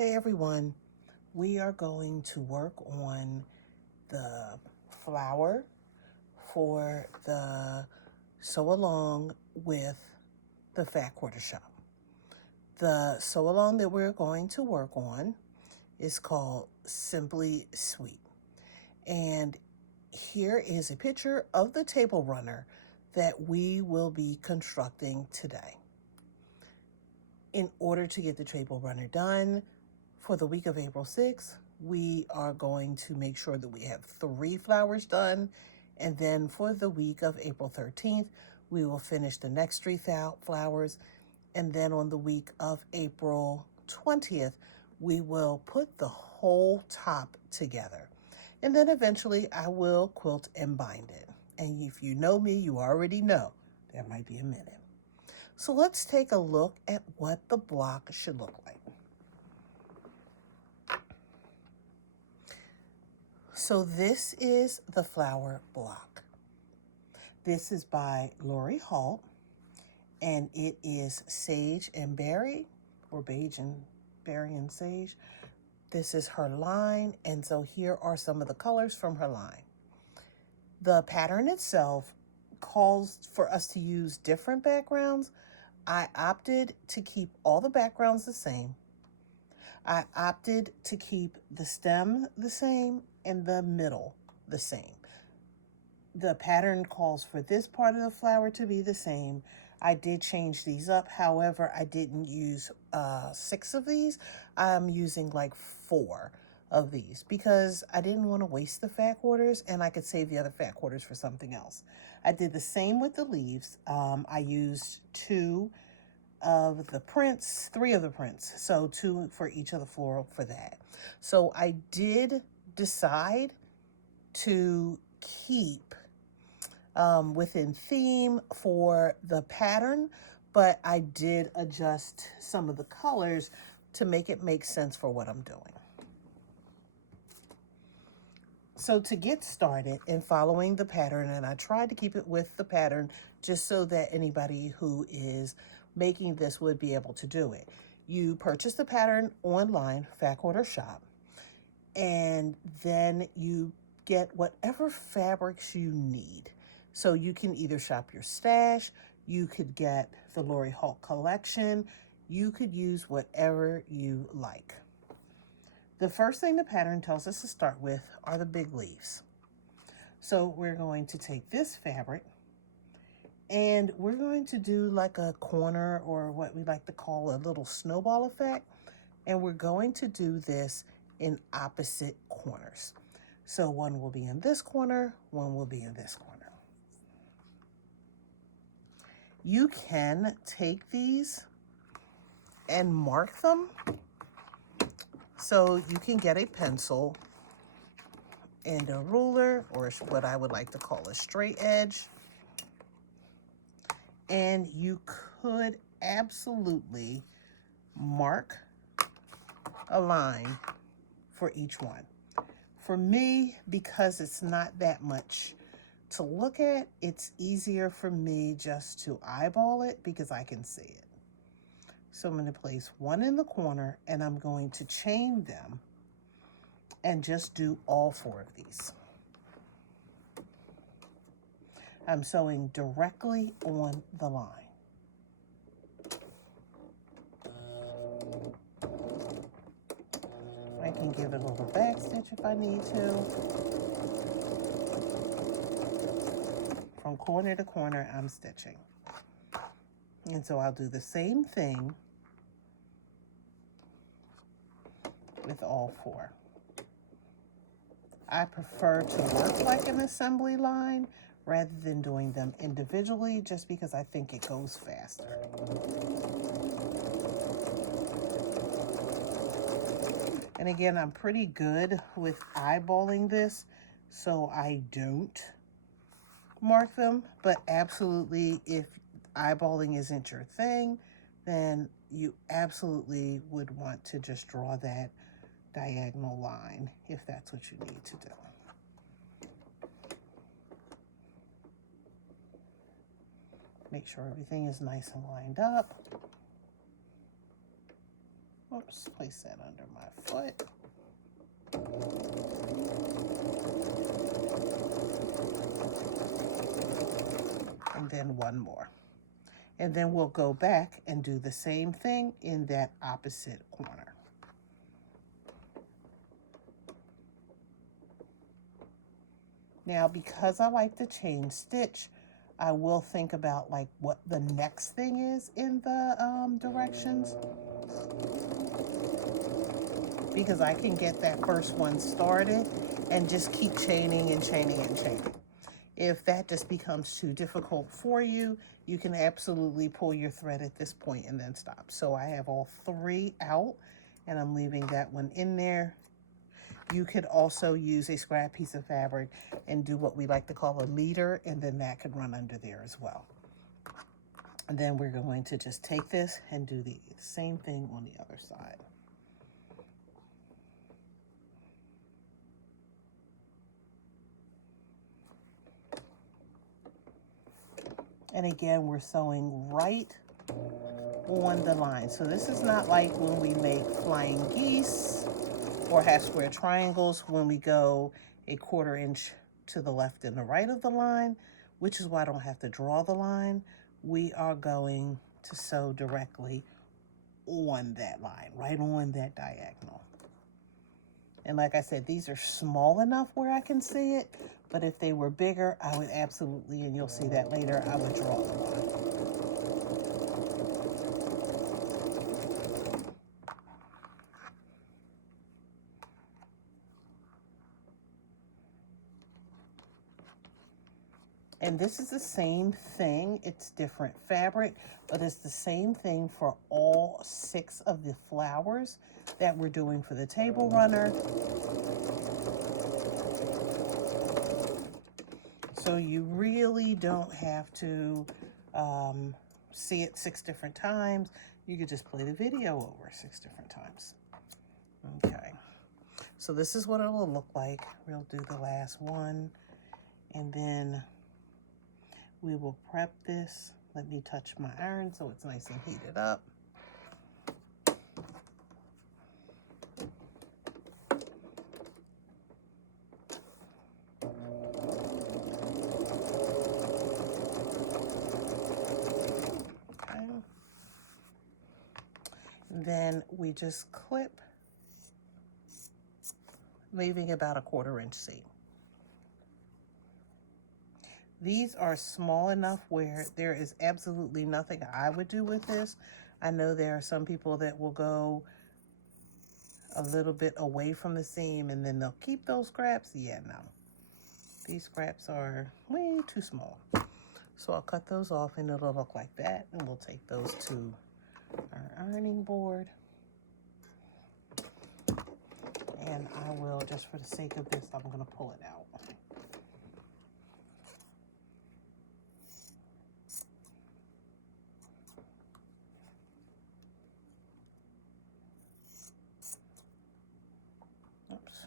Hey everyone, we are going to work on the flower for the sew along with the Fat Quarter Shop. The sew along that we're going to work on is called Simply Sweet. And here is a picture of the table runner that we will be constructing today. In order to get the table runner done, for the week of April 6th, we are going to make sure that we have 3 flowers done. And then for the week of April 13th, we will finish the next 3 flowers. And then on the week of April 20th, we will put the whole top together. And then eventually I will quilt and bind it. And if you know me, you already know there might be a minute. So let's take a look at what the block should look like. So this is the flower block. This is by Lori Holt, and it is sage and berry, or beige and berry and sage. This is her line, and so here are some of the colors from her line. The pattern itself calls for us to use different backgrounds. I opted to keep all the backgrounds the same. I opted to keep the stem the same and the middle the same. The pattern calls for this part of the flower to be the same. I did change these up. However, I didn't use 6 of these. I'm using like 4 of these because I didn't want to waste the fat quarters and I could save the other fat quarters for something else. I did the same with the leaves. I used 2 of the prints, 3 of the prints. So 2 for each of the floral for that. So I did decide to keep within theme for the pattern, but I did adjust some of the colors to make it make sense for what I'm doing. So to get started in following the pattern, and I tried to keep it with the pattern just so that anybody who is making this would be able to do it. You purchase the pattern online, Fat Quarter Shop, and then you get whatever fabrics you need. So you can either shop your stash, you could get the Lori Holt collection, you could use whatever you like. The first thing the pattern tells us to start with are the big leaves. So we're going to take this fabric and we're going to do like a corner, or what we like to call a little snowball effect. And we're going to do this in opposite corners. So one will be in this corner, one will be in this corner. You can take these and mark them. So you can get a pencil and a ruler, or what I would like to call a straight edge. And you could absolutely mark a line for each one. For me, because it's not that much to look at, it's easier for me just to eyeball it because I can see it. So I'm going to place one in the corner and I'm going to chain them and just do all 4 of these. I'm sewing directly on the line. I can give it a little back stitch if I need to. From corner to corner, I'm stitching. And so I'll do the same thing with all 4. I prefer to work like an assembly line rather than doing them individually, just because I think it goes faster. And again, I'm pretty good with eyeballing this, so I don't mark them, but absolutely, if eyeballing isn't your thing, then you absolutely would want to just draw that diagonal line if that's what you need to do. Make sure everything is nice and lined up. Oops, place that under my foot. And then one more. And then we'll go back and do the same thing in that opposite corner. Now, because I like to chain stitch, I will think about like what the next thing is in the directions, because I can get that first one started and just keep chaining and chaining and chaining. If that just becomes too difficult for you, you can absolutely pull your thread at this point and then stop. So I have all 3 out, and I'm leaving that one in there. You could also use a scrap piece of fabric and do what we like to call a leader, and then that could run under there as well. And then we're going to just take this and do the same thing on the other side. And again, we're sewing right on the line. So this is not like when we make flying geese or half square triangles when we go a 1/4 inch to the left and the right of the line, which is why I don't have to draw the line. We are going to sew directly on that line, right on that diagonal. And like I said, these are small enough where I can see it, but if they were bigger, I would absolutely, and you'll see that later, I would draw the line. And this is the same thing. It's different fabric, but it's the same thing for all 6 of the flowers that we're doing for the table runner. So you really don't have to see it 6 different times. You could just play the video over 6 different times. Okay, so this is what it will look like. We'll do the last one, and then we will prep this. Let me touch my iron so it's nice and heated up. Okay. Then we just clip, leaving about a 1/4 inch seam. These are small enough where there is absolutely nothing I would do with this. I know there are some people that will go a little bit away from the seam and then they'll keep those scraps. Yeah, no. These scraps are way too small. So I'll cut those off and it'll look like that. And we'll take those to our ironing board. And I will, just for the sake of this, I'm gonna pull it out. Oops.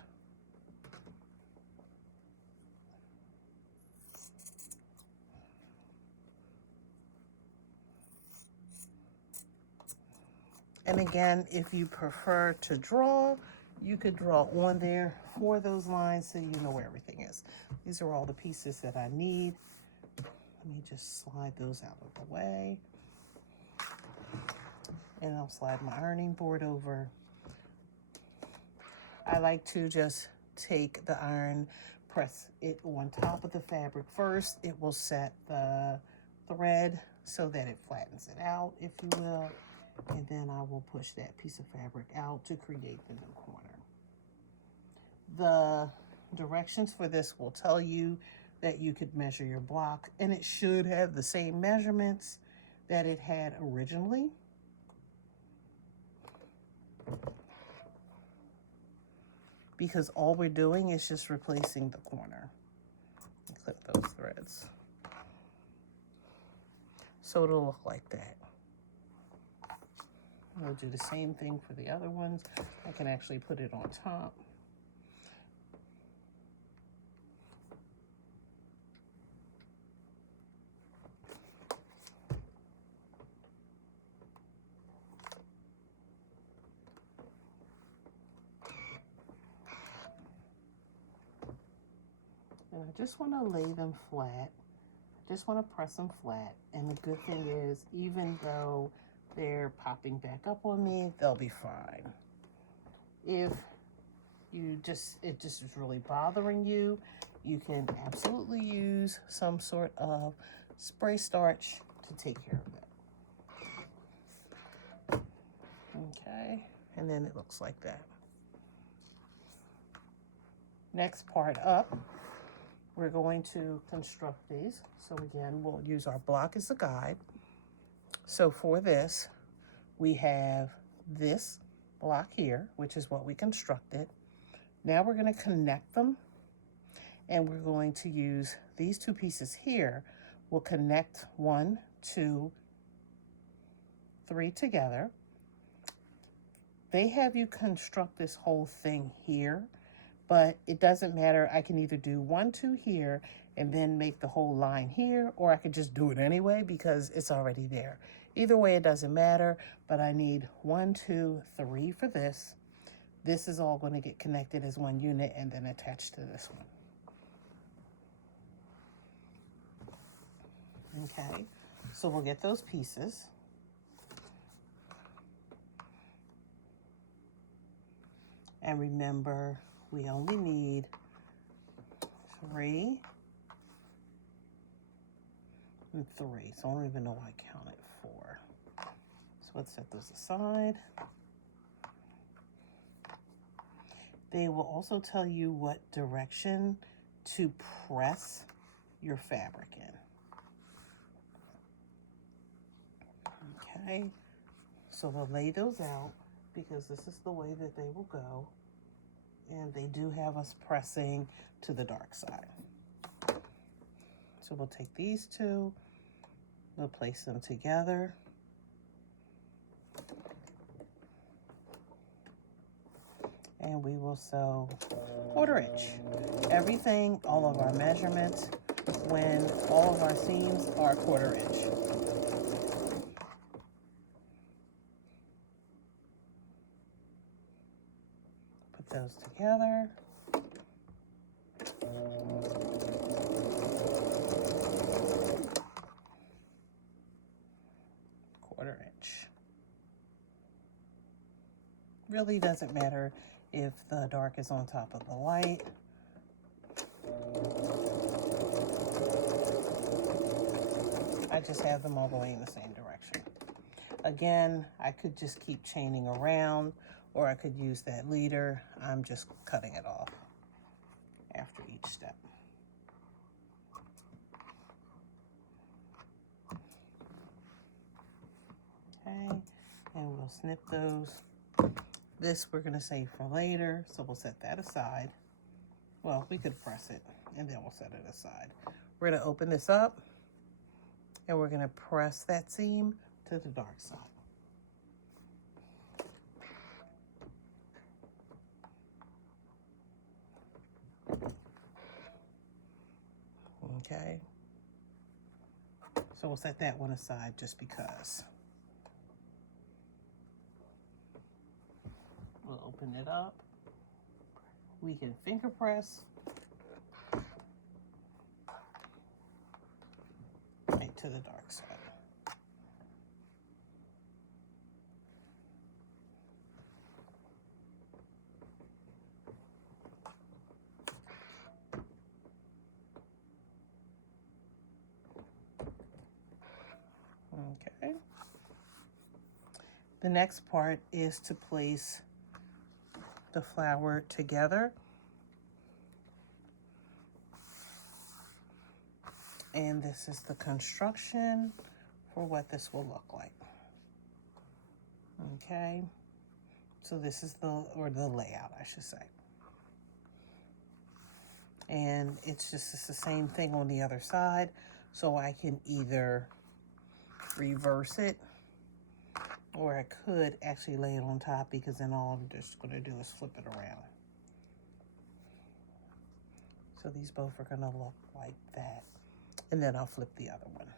And again, if you prefer to draw, you could draw on there for those lines so you know where everything is. These are all the pieces that I need. Let me just slide those out of the way. And I'll slide my ironing board over. I like to just take the iron, press it on top of the fabric first. It will set the thread so that it flattens it out, if you will. And then I will push that piece of fabric out to create the new corner. The directions for this will tell you that you could measure your block, and it should have the same measurements that it had originally. Because all we're doing is just replacing the corner. Clip those threads. So it'll look like that. We'll do the same thing for the other ones. I can actually put it on top. I just want to lay them flat. Just want to press them flat. And the good thing is, even though they're popping back up on me, they'll be fine. If it just is really bothering you, you can absolutely use some sort of spray starch to take care of that. Okay, and then it looks like that. Next part up, we're going to construct these. So again, we'll use our block as a guide. So for this, we have this block here, which is what we constructed. Now we're going to connect them, and we're going to use these two pieces here. We'll connect 1, 2, 3 together. They have you construct this whole thing here, but it doesn't matter. I can either do 1, 2 here and then make the whole line here, or I could just do it anyway because it's already there. Either way, it doesn't matter, but I need 1, 2, 3 for this. This is all going to get connected as one unit and then attached to this one. Okay, so we'll get those pieces. And remember, we only need 3 and 3. So I don't even know why I counted 4. So let's set those aside. They will also tell you what direction to press your fabric in. Okay, so we'll lay those out because this is the way that they will go. And they do have us pressing to the dark side. So we'll take these two, we'll place them together. And we will sew 1/4 inch. Everything, all of our measurements, when all of our seams are 1/4 inch. Put those together. Quarter inch. Really doesn't matter if the dark is on top of the light. I just have them all going in the same direction. Again, I could just keep chaining around, or I could use that leader. I'm just cutting it off after each step. Okay, and we'll snip those. This we're going to save for later, so we'll set that aside. Well, we could press it, and then we'll set it aside. We're going to open this up, and we're going to press that seam to the dark side. Okay. So we'll set that one aside just because. We'll open it up. We can finger press right to the dark side. Okay. The next part is to place the flower together. And this is the construction for what this will look like. Okay. So this is the layout, I should say. And it's the same thing on the other side. So I can either reverse it, or I could actually lay it on top, because then all I'm just going to do is flip it around. So these both are going to look like that. And then I'll flip the other one.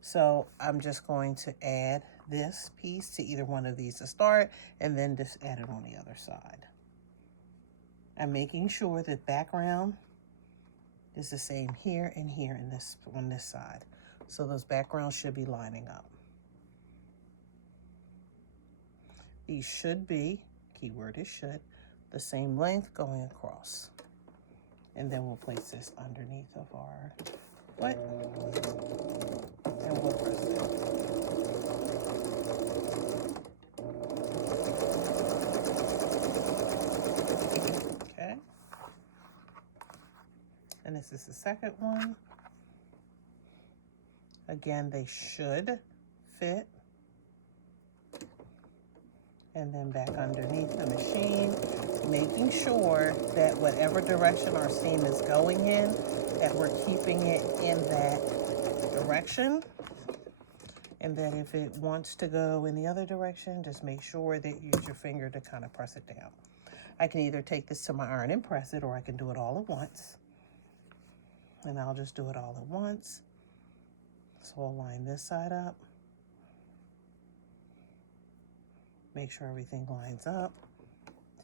So I'm just going to add this piece to either one of these to start, and then just add it on the other side. I'm making sure that background It's the same here and here in this on this side. So those backgrounds should be lining up. These should be, keyword is should, the same length going across. And then we'll place this underneath of our foot and we'll press it. Okay. And this is the second one. Again, they should fit. And then back underneath the machine, making sure that whatever direction our seam is going in, that we're keeping it in that direction. And that if it wants to go in the other direction, just make sure that you use your finger to kind of press it down. I can either take this to my iron and press it, or I can do it all at once. And I'll just do it all at once. So I'll line this side up. Make sure everything lines up.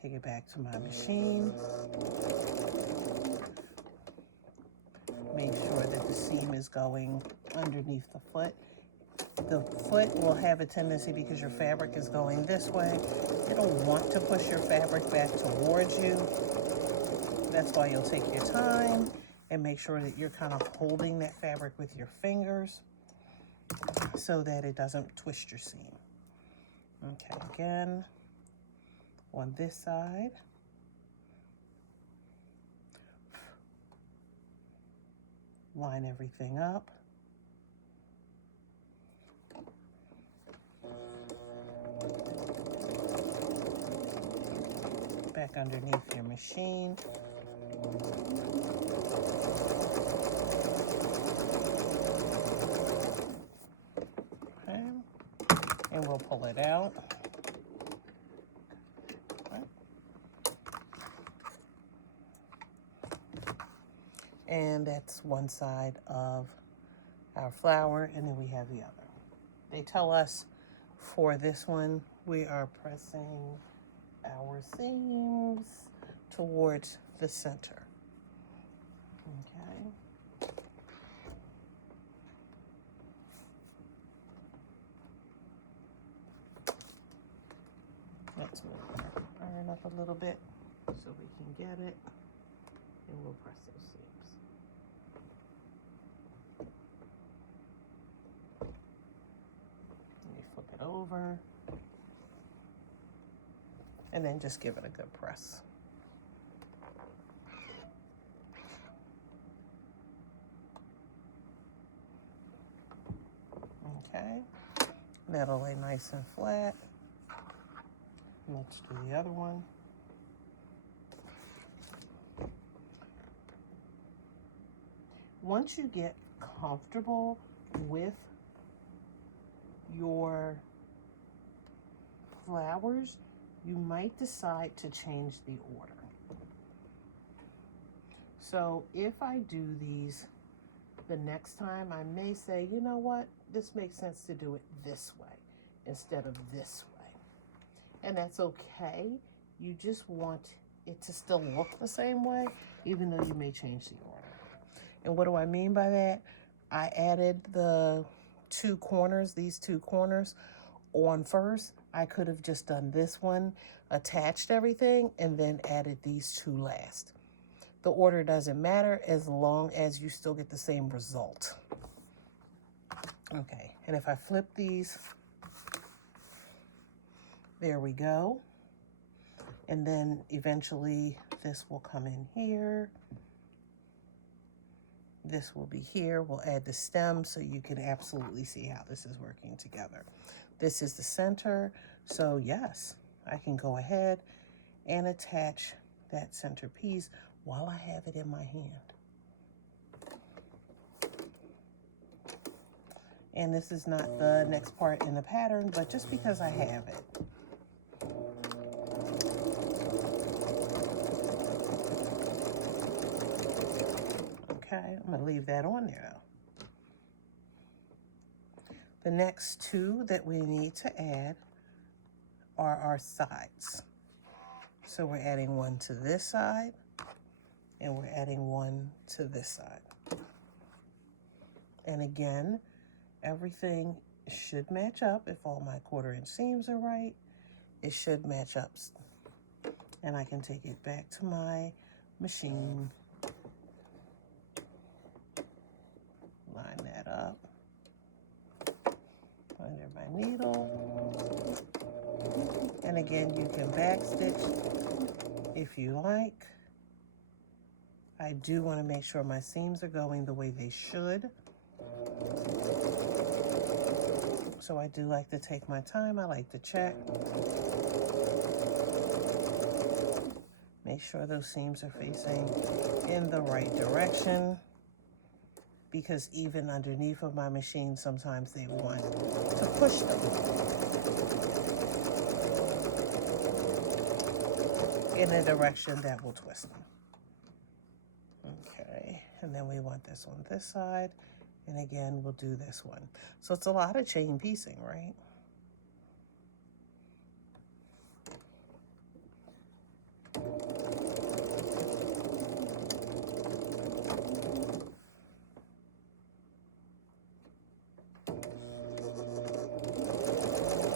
Take it back to my machine. Make sure that the seam is going underneath the foot. The foot will have a tendency, because your fabric is going this way, it'll want to push your fabric back towards you. That's why you'll take your time and make sure that you're kind of holding that fabric with your fingers so that it doesn't twist your seam. Okay, again, on this side. Line everything up. Back underneath your machine. Okay. And we'll pull it out. Okay. And that's one side of our flower, and then we have the other. They tell us for this one, we are pressing our seams towards the center. Okay. Let's move our iron up a little bit so we can get it, and we'll press those seams. Let me flip it over, and then just give it a good press. Okay, that'll lay nice and flat. Let's do the other one. Once you get comfortable with your flowers, you might decide to change the order. So if I do these the next time, I may say, you know what, this makes sense to do it this way instead of this way. And that's okay. You just want it to still look the same way, even though you may change the order. And what do I mean by that? I added the two corners, these two corners on first. I could have just done this one, attached everything, and then added these two last. The order doesn't matter as long as you still get the same result. Okay, and if I flip these, there we go. And then eventually this will come in here. This will be here. We'll add the stem so you can absolutely see how this is working together. This is the center. So yes, I can go ahead and attach that center piece while I have it in my hand. And this is not the next part in the pattern, but just because I have it. Okay, I'm gonna leave that on there though. The next two that we need to add are our sides. So we're adding one to this side and we're adding one to this side. And again, everything should match up. If all my 1/4 inch seams are right, it should match up. And I can take it back to my machine, line that up under my needle. And again, you can back stitch if you like. I do want to make sure my seams are going the way they should. So I do like to take my time. I like to check. Make sure those seams are facing in the right direction, because even underneath of my machine, sometimes they want to push them in a direction that will twist them. Okay, and then we want this on this side, and again, we'll do this one. So it's a lot of chain piecing, right?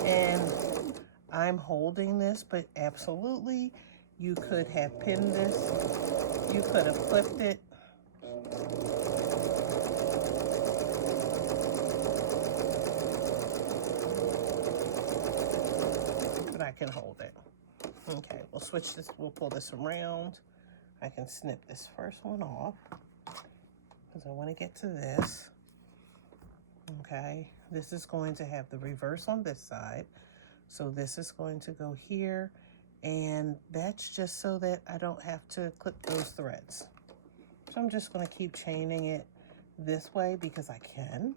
And I'm holding this, but absolutely, you could have pinned this. You could have clipped it. But I can hold it. Okay, we'll switch this, we'll pull this around. I can snip this first one off because I want to get to this. Okay, this is going to have the reverse on this side. So this is going to go here, and that's just so that I don't have to clip those threads. So I'm just going to keep chaining it this way because I can.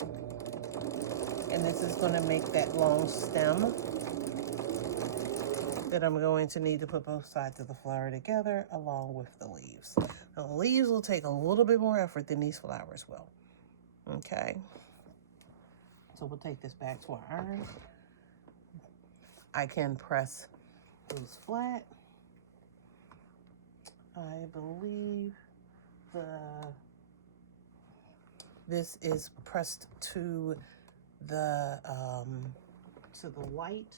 And this is going to make that long stem that I'm going to need to put both sides of the flower together along with the leaves. Now, the leaves will take a little bit more effort than these flowers will. Okay. So we'll take this back to our iron. I can press those flat. I believe this is pressed to the white,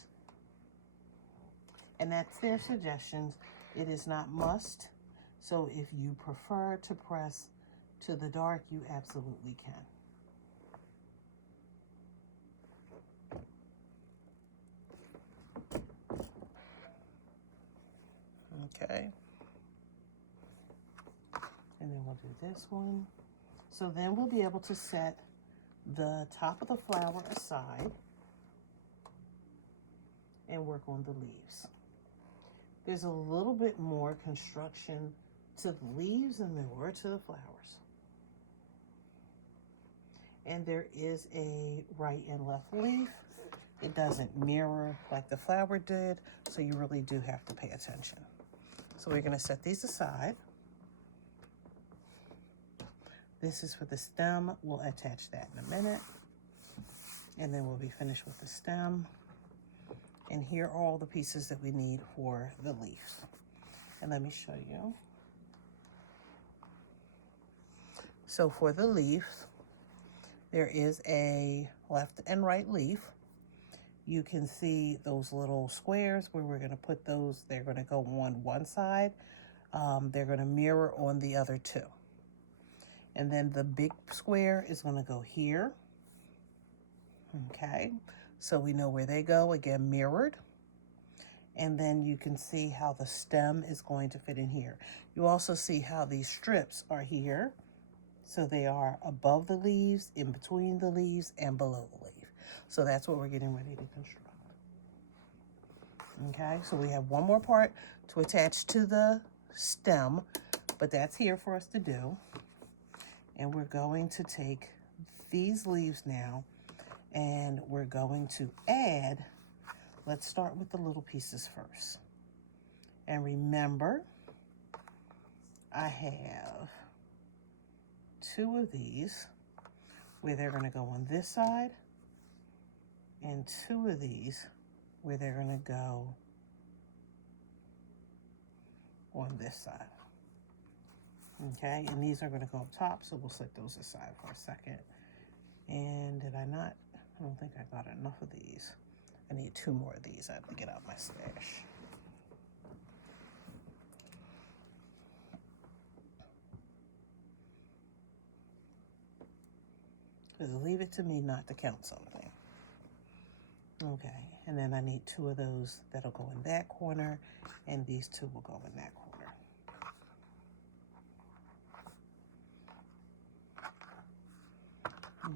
and that's their suggestions. It is not must. So if you prefer to press to the dark, you absolutely can. Okay. And then we'll do this one. So then we'll be able to set the top of the flower aside and work on the leaves. There's a little bit more construction to the leaves than there were to the flowers. And there is a right and left leaf. It doesn't mirror like the flower did, so you really do have to pay attention. So we're going to set these aside. This is for the stem. We'll attach that in a minute. And then we'll be finished with the stem. And here are all the pieces that we need for the leaves. And let me show you. So for the leaves, there is a left and right leaf. You can see those little squares where we're going to put those. They're going to go on one side. They're going to mirror on the other two. And then the big square is going to go here. Okay, so we know where they go, again, mirrored. And then you can see how the stem is going to fit in here. You also see how these strips are here. So they are above the leaves, in between the leaves, and below the leaf. So that's what we're getting ready to construct. Okay, so we have one more part to attach to the stem, but that's here for us to do. And we're going to take these leaves now, and we're going to add, let's start with the little pieces first. And remember, I have 2 of these where they're going to go on this side, and 2 of these where they're going to go on this side. Okay, and these are going to go up top, so we'll set those aside for a second. And did I not? I don't think I got enough of these. I need 2 more of these. I have to get out my stash. Just leave it to me not to count something. Okay, and then I need 2 of those that'll go in that corner, and these 2 will go in that corner.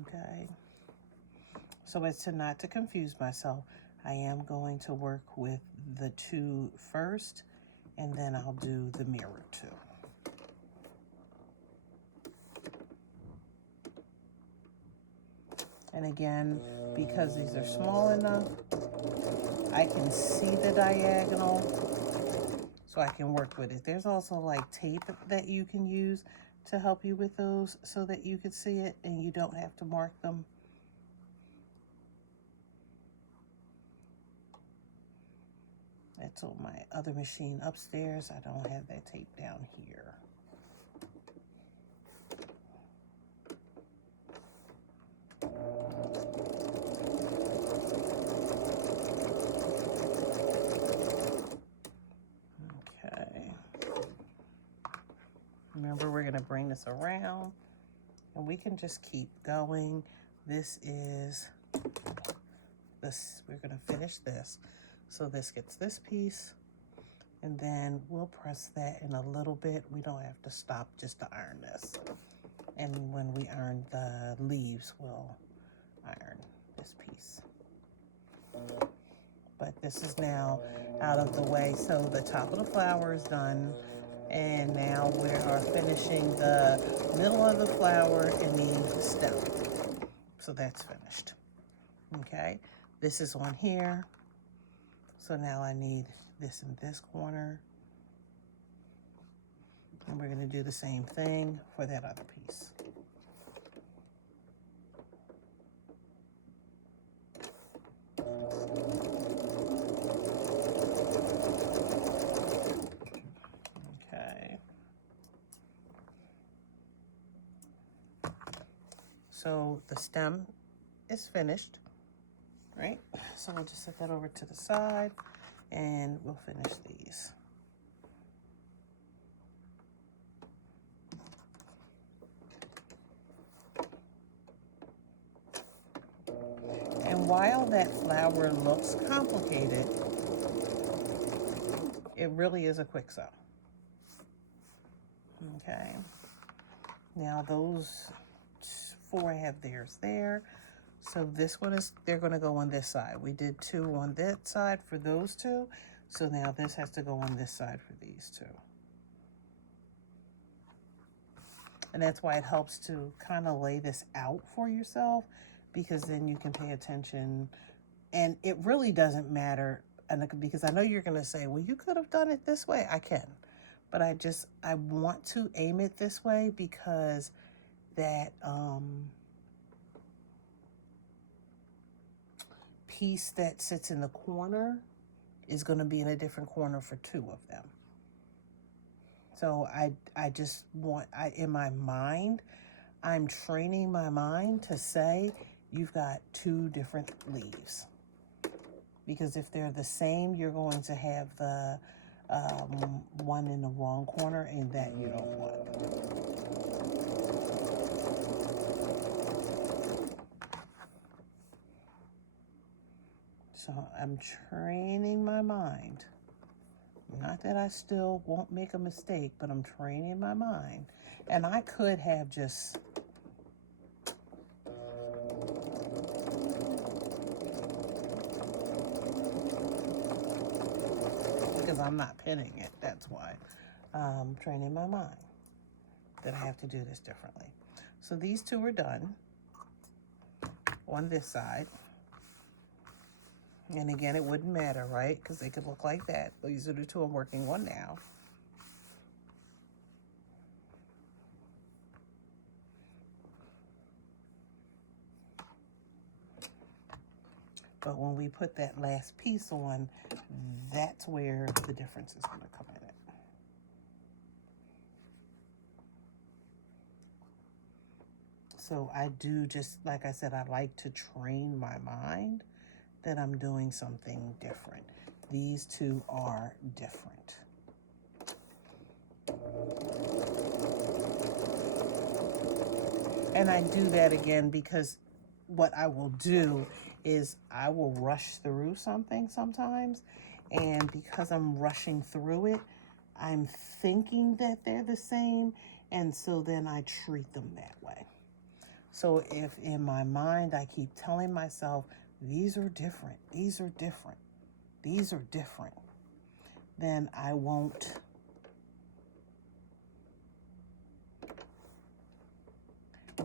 Okay, so as to not to confuse myself, I am going to work with the 2 first, and then I'll do the mirror 2. And again, because these are small enough, I can see the diagonal, so I can work with it. There's also like tape that you can use to help you with those so that you can see it and you don't have to mark them. That's on my other machine upstairs. I don't have that tape down here. Okay. Remember, we're going to bring this around and we can just keep going. This is this. We're going to finish this. So this gets this piece, and then we'll press that in a little bit. We don't have to stop just to iron this. And when we iron the leaves, we'll iron this piece. But this is now out of the way. So the top of the flower is done. And now we are finishing the middle of the flower and the stem. So that's finished. Okay, this is on here. So now I need this in this corner. And we're going to do the same thing for that other piece. Okay. So the stem is finished, right? So we'll just set that over to the side and we'll finish these. And while that flower looks complicated, it really is a quick sew. Okay. Now those 4 have theirs there. So this one is, they're going to go on this side. We did 2 on that side for those 2. So now this has to go on this side for these 2. And that's why it helps to kind of lay this out for yourself, because then you can pay attention. And it really doesn't matter, and because I know you're going to say, well, you could have done it this way. I can. But I want to aim it this way because that piece that sits in the corner is going to be in a different corner for 2 of them. So I just want, in my mind, I'm training my mind to say you've got 2 different leaves. Because if they're the same, you're going to have the one in the wrong corner, and that you don't want. So I'm training my mind. Not that I still won't make a mistake, but I'm training my mind. And I could have just because I'm not pinning it, that's why. I'm training my mind that I have to do this differently. So these 2 are done on this side. And again, it wouldn't matter, right? Because they could look like that. These are the 2 I'm working on now. But when we put that last piece on, that's where the difference is going to come in it. So I do, just like I said, I like to train my mind that I'm doing something different. These two are different. And I do that again because what I will do is I will rush through something sometimes. And because I'm rushing through it, I'm thinking that they're the same. And so then I treat them that way. So if in my mind I keep telling myself, these are different, these are different, these are different, then I won't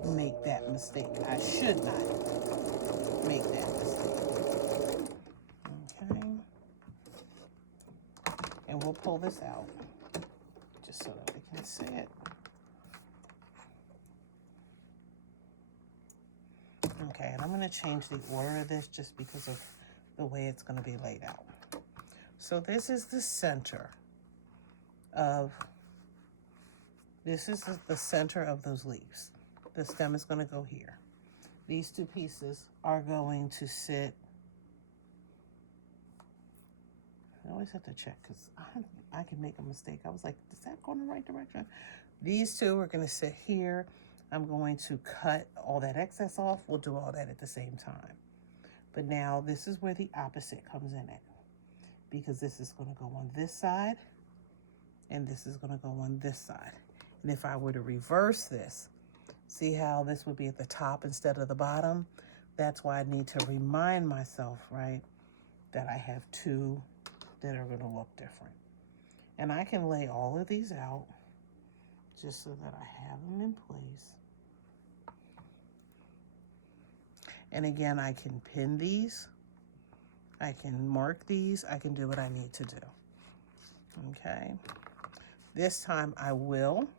make that mistake. I should not make that mistake. Okay. And we'll pull this out just so that we can see it. Okay, and I'm going to change the order of this just because of the way it's going to be laid out. So this is the center of, the center of those leaves. The stem is going to go here. These two pieces are going to sit. I always have to check because I can make a mistake. I was like, is that going the right direction? These two are going to sit here. I'm going to cut all that excess off. We'll do all that at the same time. But now this is where the opposite comes in at, because this is going to go on this side and this is going to go on this side. And if I were to reverse this, see how this would be at the top instead of the bottom? That's why I need to remind myself, right, that I have two that are going to look different. And I can lay all of these out just so that I have them in place. And again, I can pin these. I can mark these. I can do what I need to do. Okay. This time I will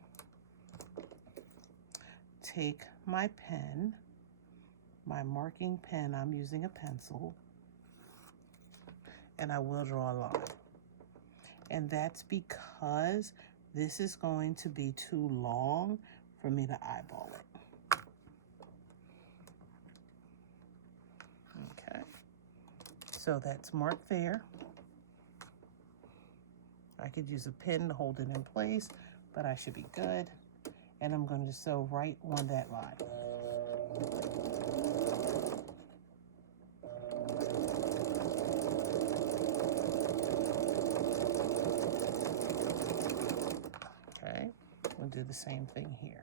take my pen, my marking pen, I'm using a pencil, and I will draw a line. And that's because this is going to be too long for me to eyeball it. Okay, so that's marked there. I could use a pin to hold it in place, but I should be good. And I'm going to sew right on that line. Okay, we'll do the same thing here.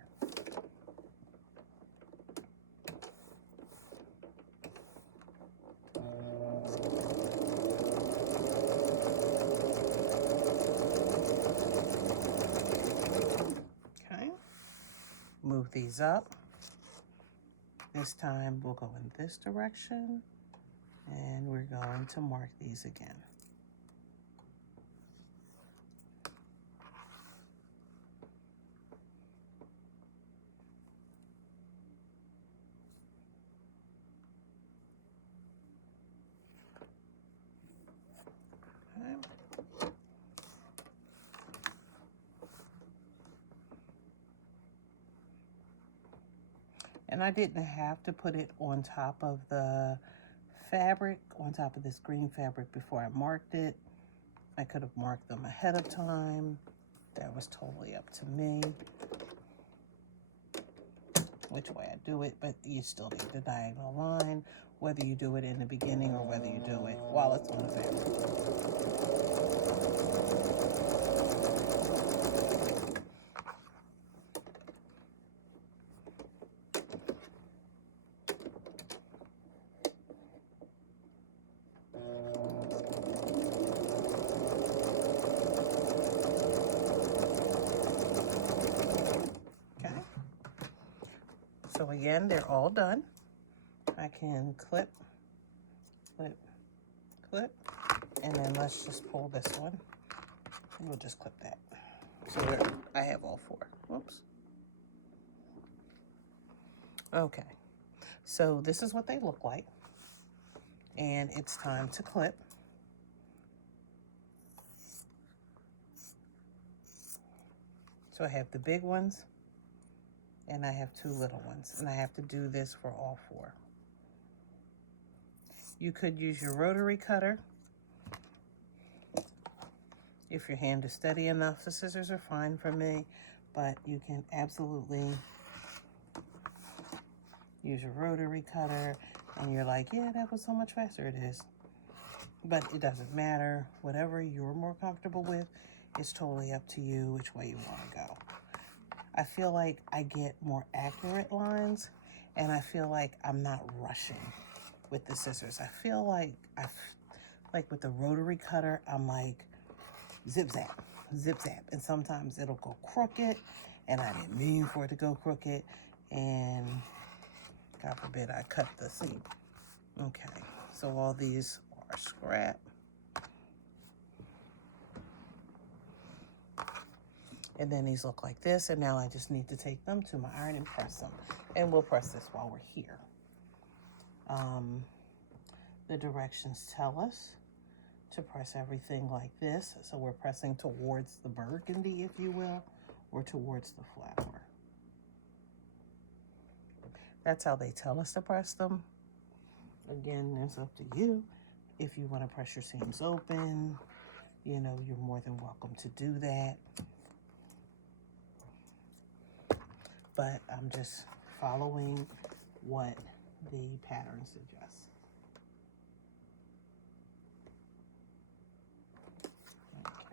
Okay, move these up. This time we'll go in this direction, and we're going to mark these again. Okay. And I didn't have to put it on top of the fabric, on top of this green fabric before I marked it. I could have marked them ahead of time. That was totally up to me, which way I do it, but you still need the diagonal line, whether you do it in the beginning or whether you do it while it's on the fabric. So again, they're all done. I can clip, clip, clip, and then let's just pull this one. And we'll just clip that. So there, I have all four. Whoops. Okay, so this is what they look like. And it's time to clip. So I have the big ones and I have 2 little ones, and I have to do this for all 4. You could use your rotary cutter if your hand is steady enough. The scissors are fine for me, but you can absolutely use your rotary cutter, and you're like, yeah, that was so much faster. It is, but it doesn't matter. Whatever you're more comfortable with, it's totally up to you which way you want to go. I feel like I get more accurate lines, and I feel like I'm not rushing with the scissors. I feel like like with the rotary cutter, I'm like zip zap, and sometimes it'll go crooked, and I didn't mean for it to go crooked, and God forbid I cut the seam. Okay, so all these are scrap. And then these look like this, and now I just need to take them to my iron and press them. And we'll press this while we're here. The directions tell us to press everything like this. So we're pressing towards the burgundy, if you will, or towards the flower. That's how they tell us to press them. Again, it's up to you. If you want to press your seams open, you know, you're more than welcome to do that. But I'm just following what the pattern suggests.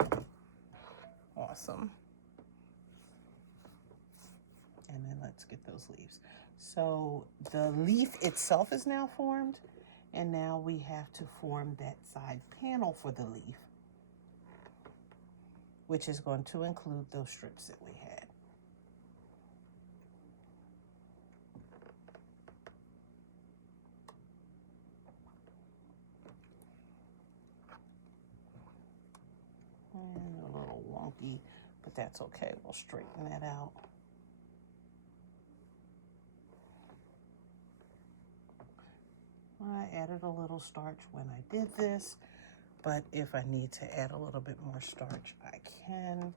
Okay. Awesome. And then let's get those leaves. So the leaf itself is now formed, and now we have to form that side panel for the leaf, which is going to include those strips that we had. And a little wonky, but that's okay. We'll straighten that out. I added a little starch when I did this, but if I need to add a little bit more starch, I can.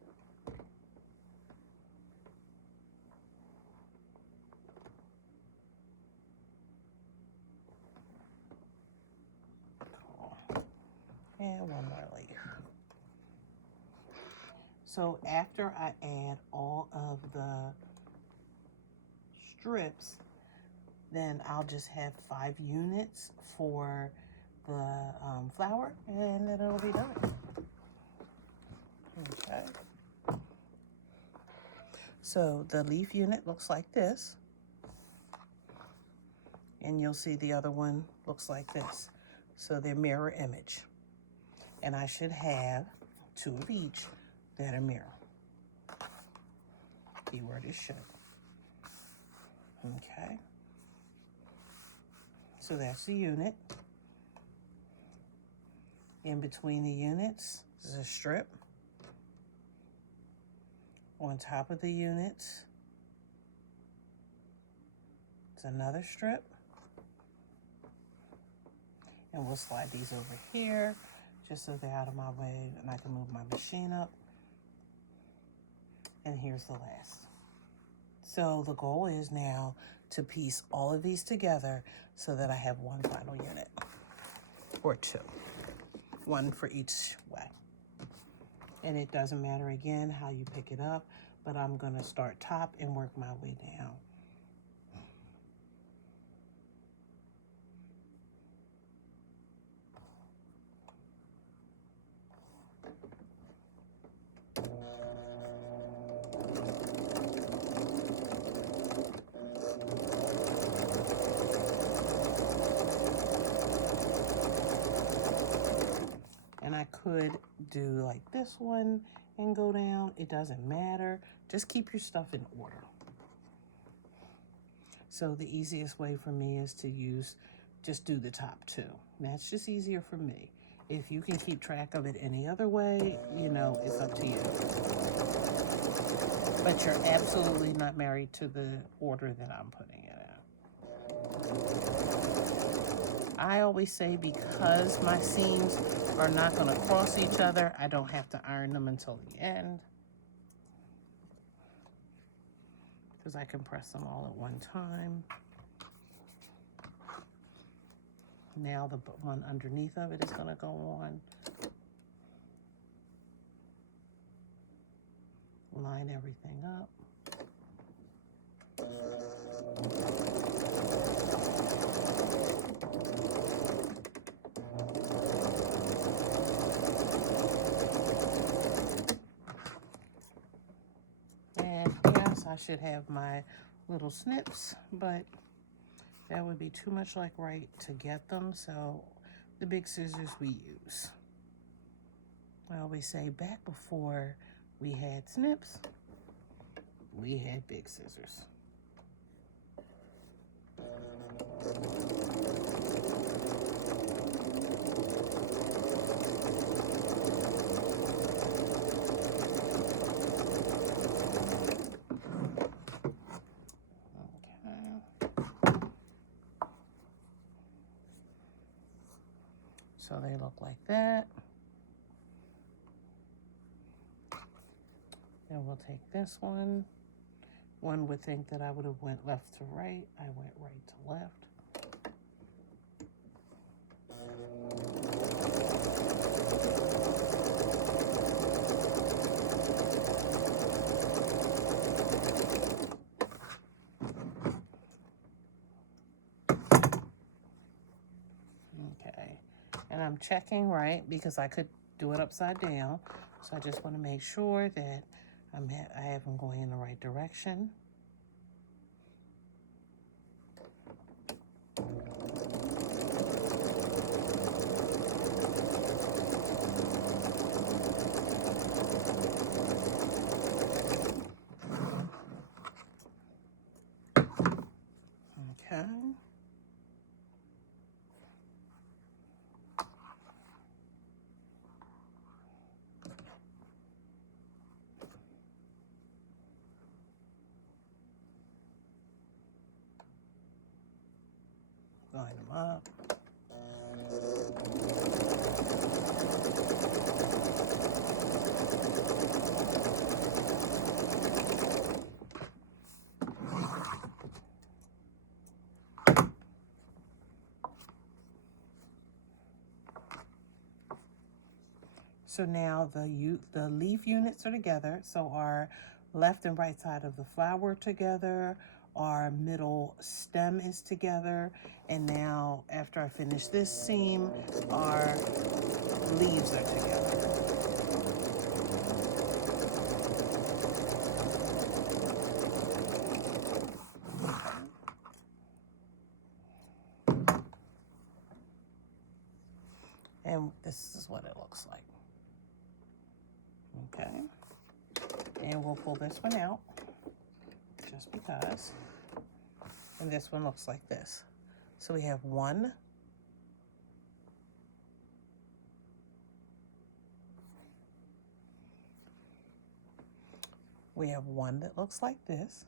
Cool. And one more leaf. So after I add all of the strips, then I'll just have 5 units for the flower, and then it'll be done. Okay. So the leaf unit looks like this, and you'll see the other one looks like this. So they're mirror image, and I should have 2 of each that are mirror. Keyword is should. Okay. So that's the unit. In between the units is a strip. On top of the units is another strip. And we'll slide these over here just so they're out of my way and I can move my machine up. And here's the last. So the goal is now to piece all of these together so that I have one final unit, or 2, 1 for each way. And it doesn't matter again how you pick it up, but I'm gonna start top and work my way down. And I could do like this one and go down. It doesn't matter. Just keep your stuff in order. So the easiest way for me is to just do the top 2. That's just easier for me. If you can keep track of it any other way, you know, it's up to you. But you're absolutely not married to the order that I'm putting it in. I always say because my seams are not going to cross each other, I don't have to iron them until the end. because I can press them all at one time. Now the one underneath of it is going to go on. Line everything up. And yes, I should have my little snips, but that would be too much like right to get them, so the big scissors we use. I always say back before we had snips, we had big scissors. So they look like that. Then we'll take this one. One would think that I would have went left to right. I went right to left. Okay, and I'm checking right because I could do it upside down. So I just want to make sure that I have them going in the right direction. Okay. Line them up. So now the leaf units are together. So our left and right side of the flower together, our middle stem is together, and now after I finish this seam, our leaves are together. And this is what it looks like. Okay, and we'll pull this one out just because. And this one looks like this. So we have one, that looks like this,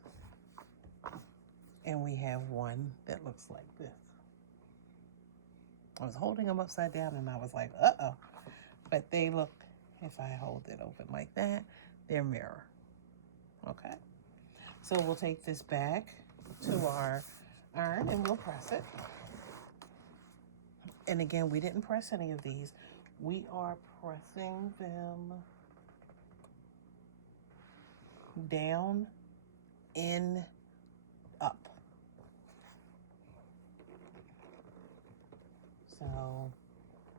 and we have one that looks like this. I was holding them upside down and I was like, uh-oh. But they look, if I hold it open like that, they're mirror. Okay. So we'll take this back to our iron and we'll press it. And again, we didn't press any of these. We are pressing them down, in, up. So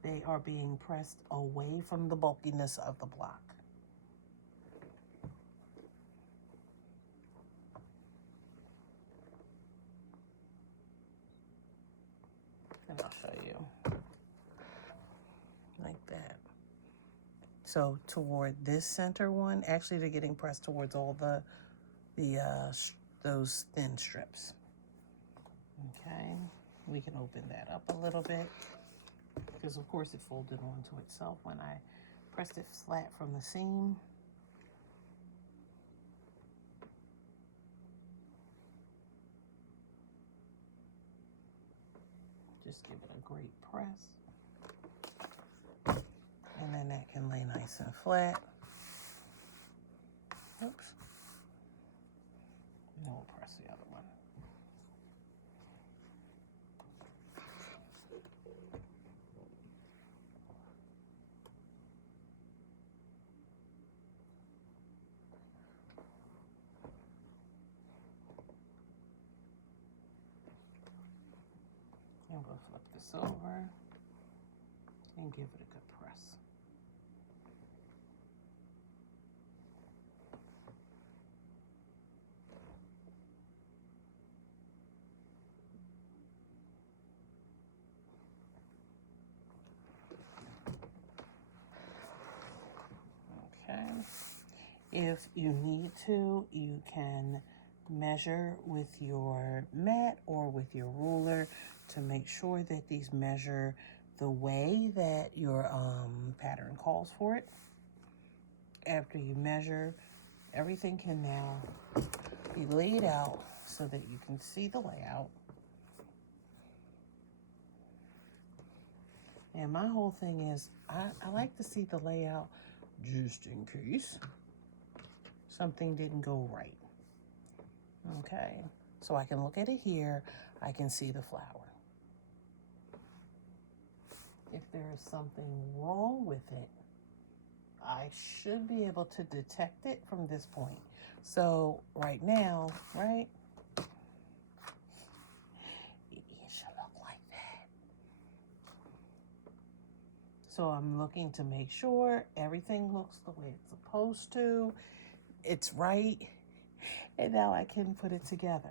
they are being pressed away from the bulkiness of the block. And I'll show you like that. So toward this center one, actually they're getting pressed towards all those thin strips. Okay, we can open that up a little bit because of course it folded onto itself when I pressed it flat from the seam. Just give it a great press. And then that can lay nice and flat. Oops. And we'll we'll flip this over and give it a good press. Okay. If you need to, you can measure with your mat or with your ruler to make sure that these measure the way that your pattern calls for it. After you measure, everything can now be laid out so that you can see the layout. And my whole thing is, I like to see the layout just in case something didn't go right. Okay, so I can look at it here, I can see the flower. If there is something wrong with it, I should be able to detect it from this point. So right now, right, it should look like that. So I'm looking to make sure everything looks the way it's supposed to. It's right. And now I can put it together.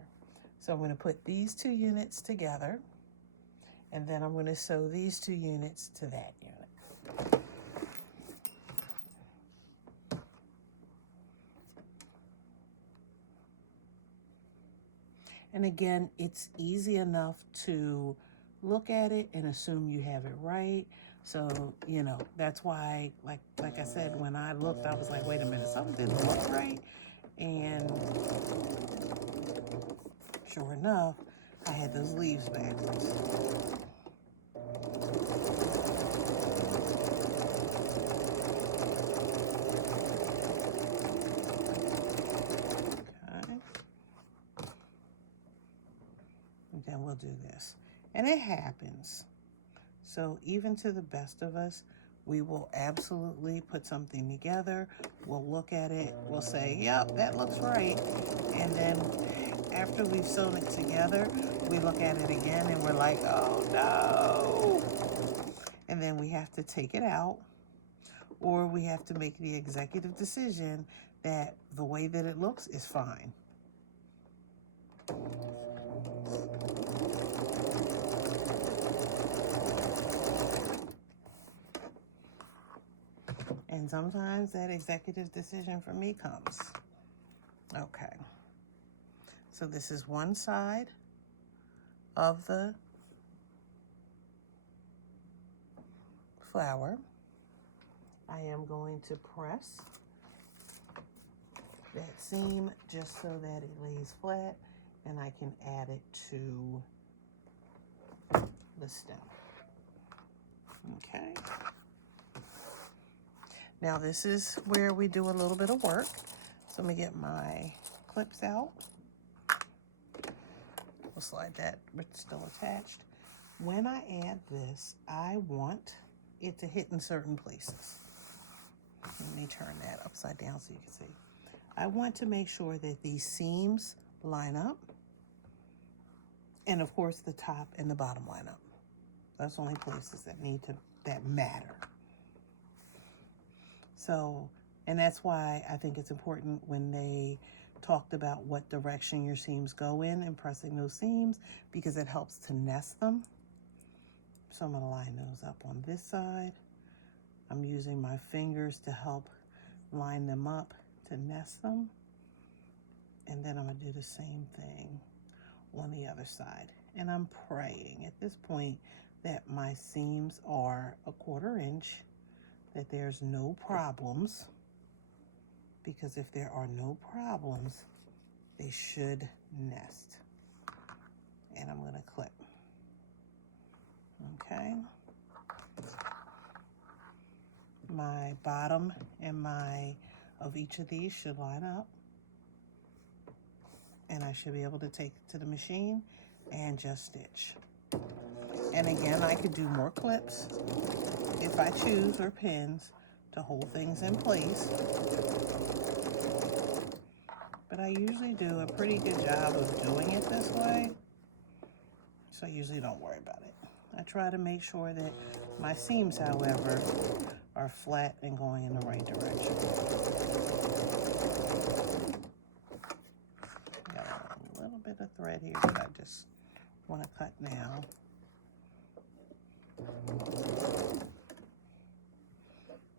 So I'm going to put these two units together, and then I'm going to sew these two units to that unit. And again, it's easy enough to look at it and assume you have it right. So, you know, that's why, like I said, when I looked, I was like, wait a minute, something didn't look right. And sure enough, I had those leaves backwards. Okay. And then we'll do this. And it happens. So even to the best of us, we will absolutely put something together. We'll look at it. We'll say, yep, that looks right. And then after we've sewn it together, we look at it again and we're like, oh no. And then we have to take it out, or we have to make the executive decision that the way that it looks is fine. And sometimes that executive decision for me comes. Okay. So this is one side of the flower. I am going to press that seam just so that it lays flat, and I can add it to the stem. Okay. Now this is where we do a little bit of work. So let me get my clips out. We'll slide that, it's still attached. When I add this, I want it to hit in certain places. Let me turn that upside down so you can see. I want to make sure that these seams line up, and of course the top and the bottom line up. That's only places that matter. So, and that's why I think it's important when they talked about what direction your seams go in and pressing those seams, because it helps to nest them. So I'm gonna line those up on this side. I'm using my fingers to help line them up to nest them. And then I'm gonna do the same thing on the other side. And I'm praying at this point that my seams are 1/4 inch, that there's no problems, because if there are no problems, they should nest. And I'm gonna clip. Okay. My bottom and of each of these should line up. And I should be able to take it to the machine and just stitch. And again, I could do more clips if I choose, or pins, to hold things in place. But I usually do a pretty good job of doing it this way, so I usually don't worry about it. I try to make sure that my seams, however, are flat and going in the right direction. Got a little bit of thread here that I just want to cut now.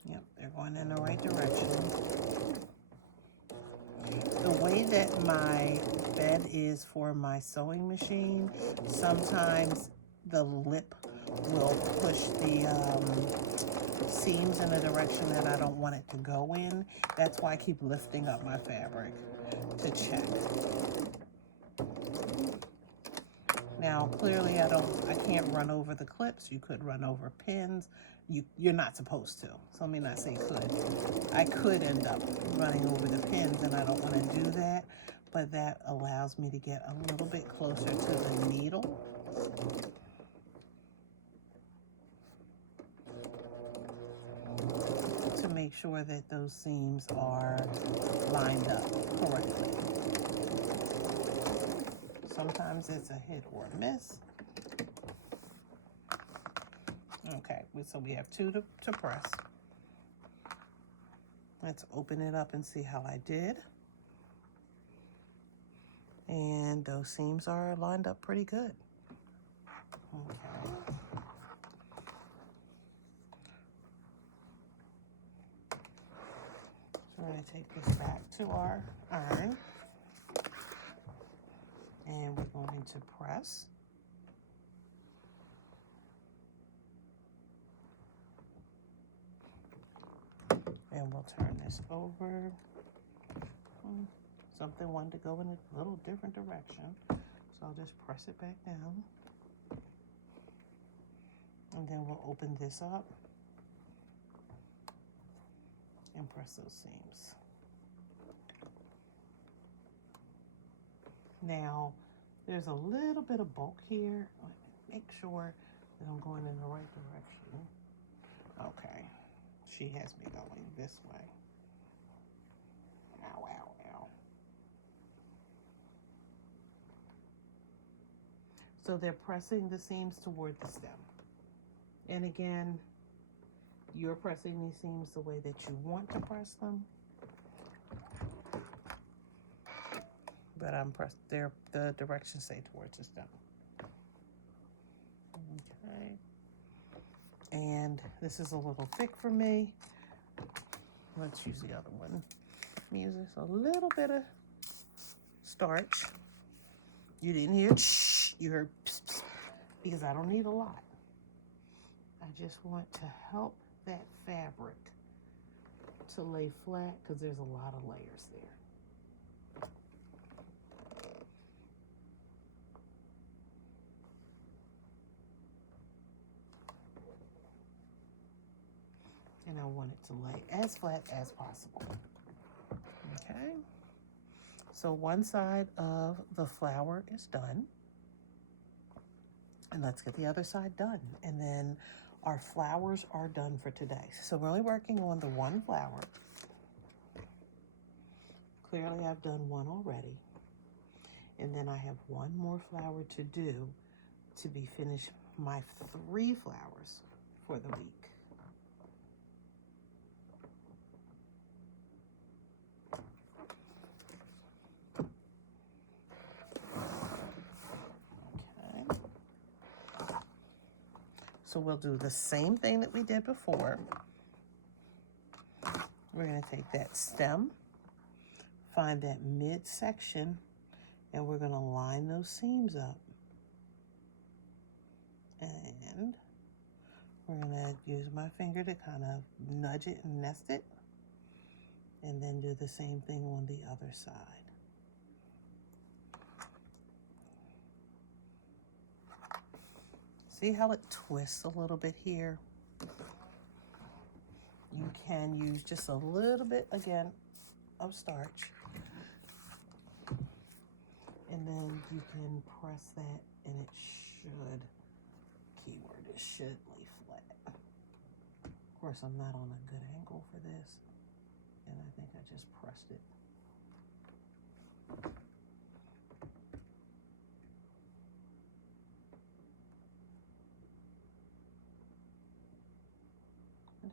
Yep, they're going in the right direction. The way that my bed is for my sewing machine, sometimes the lip will push the seams in a direction that I don't want it to go in. That's why I keep lifting up my fabric to check. Now, clearly I can't run over the clips. You could run over pins. You're not supposed to. So let me not say could. I could end up running over the pins, and I don't want to do that, but that allows me to get a little bit closer to the needle. To make sure that those seams are lined up correctly. Sometimes it's a hit or a miss. Okay, so we have 2 to press. Let's open it up and see how I did. And those seams are lined up pretty good. Okay. So we're going to take this back to our iron. And we're going to press. And we'll turn this over. Something wanted to go in a little different direction. So I'll just press it back down. And then we'll open this up and press those seams. Now, there's a little bit of bulk here. Make sure that I'm going in the right direction. Okay. She has me going this way. Ow, ow, ow. So they're pressing the seams toward the stem. And again, you're pressing these seams the way that you want to press them. But I'm pressed there, the directions say towards the stem. Okay. And this is a little thick for me. Let's use the other one. Use this a little bit of starch. You didn't hear shh, you heard pss, pss, because I don't need a lot. I just want to help that fabric to lay flat because there's a lot of layers there. And I want it to lay as flat as possible. Okay. So one side of the flower is done. And let's get the other side done. And then our flowers are done for today. So we're only working on the one flower. Clearly I've done one already. And then I have one more flower to do to be finished my 3 flowers for the week. So we'll do the same thing that we did before. We're going to take that stem, find that midsection, and we're going to line those seams up. And we're going to use my finger to kind of nudge it and nest it, and then do the same thing on the other side. See how it twists a little bit here? You can use just a little bit, again, of starch. And then you can press that, and it should, keyword, it should lay flat. Of course, I'm not on a good angle for this, and I think I just pressed it.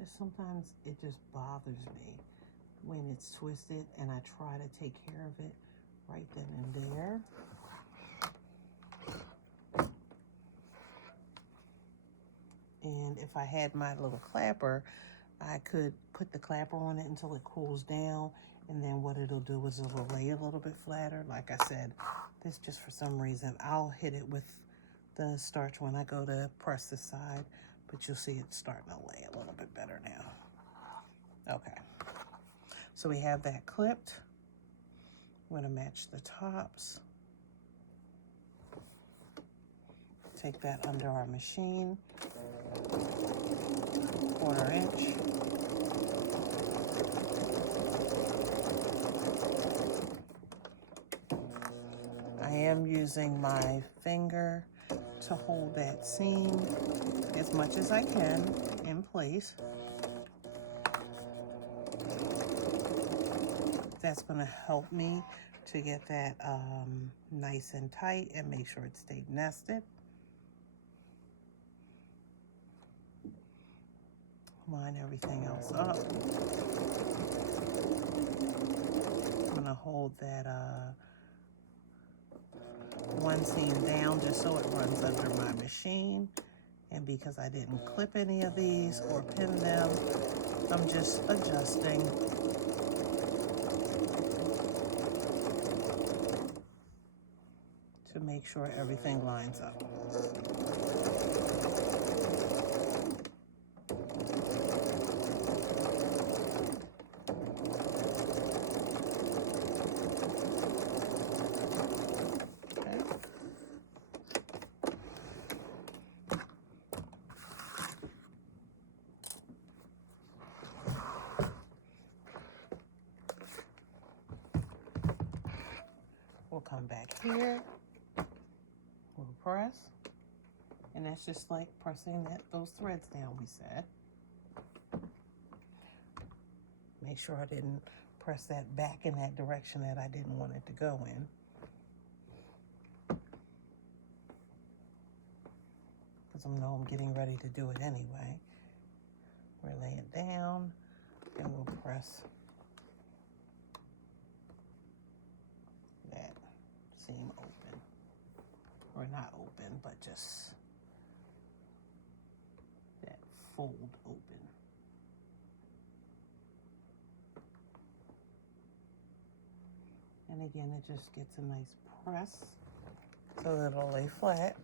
Just sometimes it just bothers me when it's twisted, and I try to take care of it right then and there. And if I had my little clapper, I could put the clapper on it until it cools down, and then what it'll do is it'll lay a little bit flatter. Like I said, this just for some reason, I'll hit it with the starch when I go to press the side, but you'll see it's starting to lay a little bit better now. Okay, so we have that clipped. I'm gonna match the tops. Take that under our machine, 1/4 inch. I am using my finger to hold that seam as much as I can in place. That's going to help me to get that nice and tight and make sure it stayed nested. Line everything else up. I'm going to hold that one seam down just so it runs under my machine. And because I didn't clip any of these or pin them, I'm just adjusting. To make sure everything lines up. We'll come back here, we'll press, and that's just like pressing those threads down we said. Make sure I didn't press that back in that direction that I didn't want it to go in. Because I know I'm getting ready to do it anyway. We'll lay it down, and we'll press that seam open, or not open, but just that fold open. And again, it just gets a nice press so that it'll lay flat.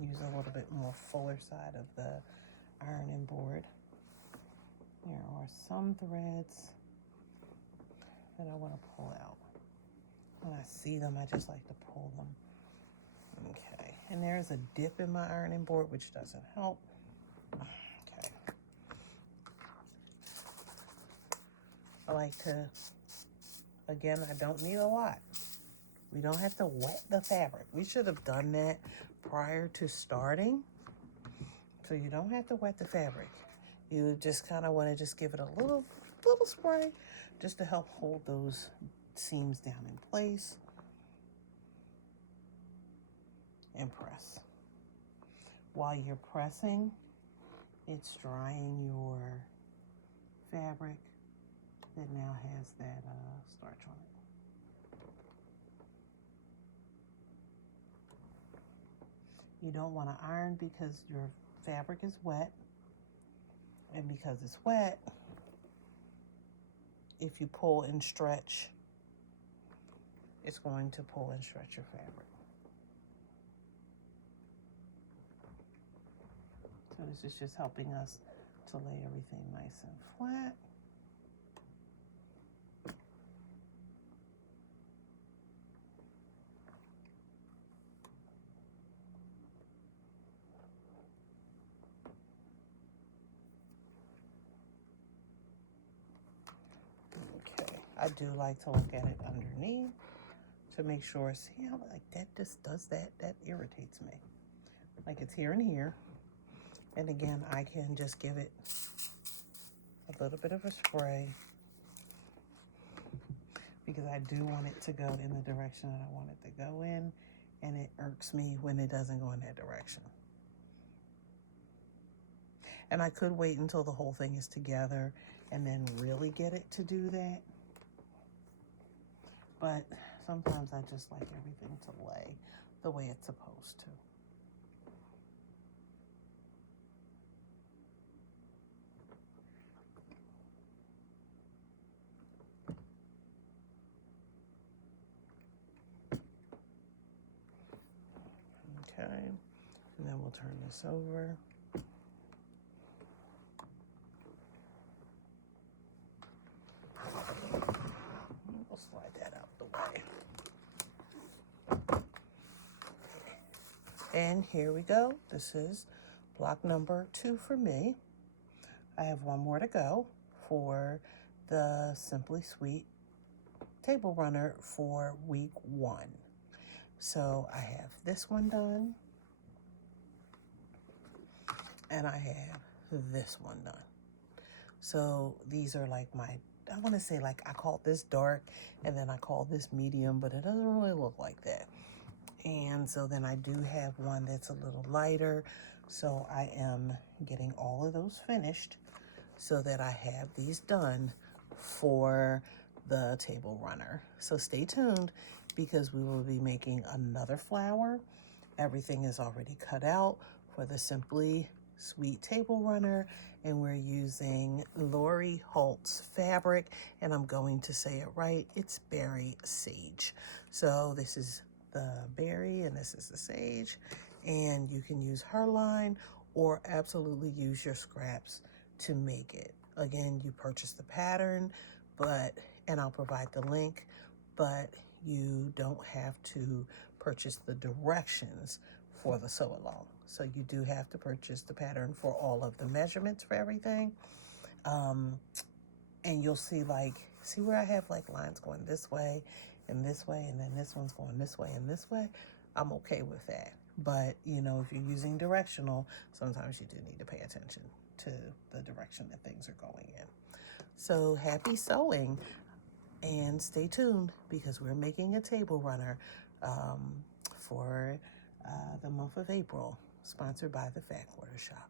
Use a little bit more fuller side of the ironing board. There are some threads that I want to pull out. When I see them, I just like to pull them. Okay, and there's a dip in my ironing board, which doesn't help. Okay. I like to, again, I don't need a lot. We don't have to wet the fabric. We should have done that prior to starting. So you don't have to wet the fabric. You just kind of want to just give it a little spray just to help hold those seams down in place. And press. While you're pressing, it's drying your fabric that now has that starch on it. You don't want to iron because your fabric is wet, and because it's wet, if you pull and stretch, it's going to pull and stretch your fabric. So this is just helping us to lay everything nice and flat. Okay, I do like to look at it underneath to make sure, see how like that just does that? That irritates me. Like it's here and here. And again, I can just give it a little bit of a spray because I do want it to go in the direction that I want it to go in, and it irks me when it doesn't go in that direction. And I could wait until the whole thing is together and then really get it to do that. But sometimes I just like everything to lay the way it's supposed to. Okay, and then we'll turn this over. We'll slide that out the way. And here we go. This is block number 2 for me. I have one more to go for the Simply Sweet table runner for week 1. So I have this one done, and I have this one done. So these are like my, I want to say like I call this dark and then I call this medium, but it doesn't really look like that. And so then I do have one that's a little lighter. So I am getting all of those finished so that I have these done for the table runner. So stay tuned because we will be making another flower. Everything is already cut out for the Simply Sweet table runner, and we're using Lori Holt's fabric, and I'm going to say it right. It's berry sage. So this is the berry and this is the sage, and you can use her line or absolutely use your scraps to make it. Again, you purchase the pattern, and I'll provide the link, but you don't have to purchase the directions for the sew along. So you do have to purchase the pattern for all of the measurements for everything. And you'll see see where I have like lines going this way, and then this one's going this way and this way. I'm okay with that. But, you know, if you're using directional, sometimes you do need to pay attention to the direction that things are going in. So happy sewing, and stay tuned because we're making a table runner for the month of April, sponsored by the Fat Quarter Shop.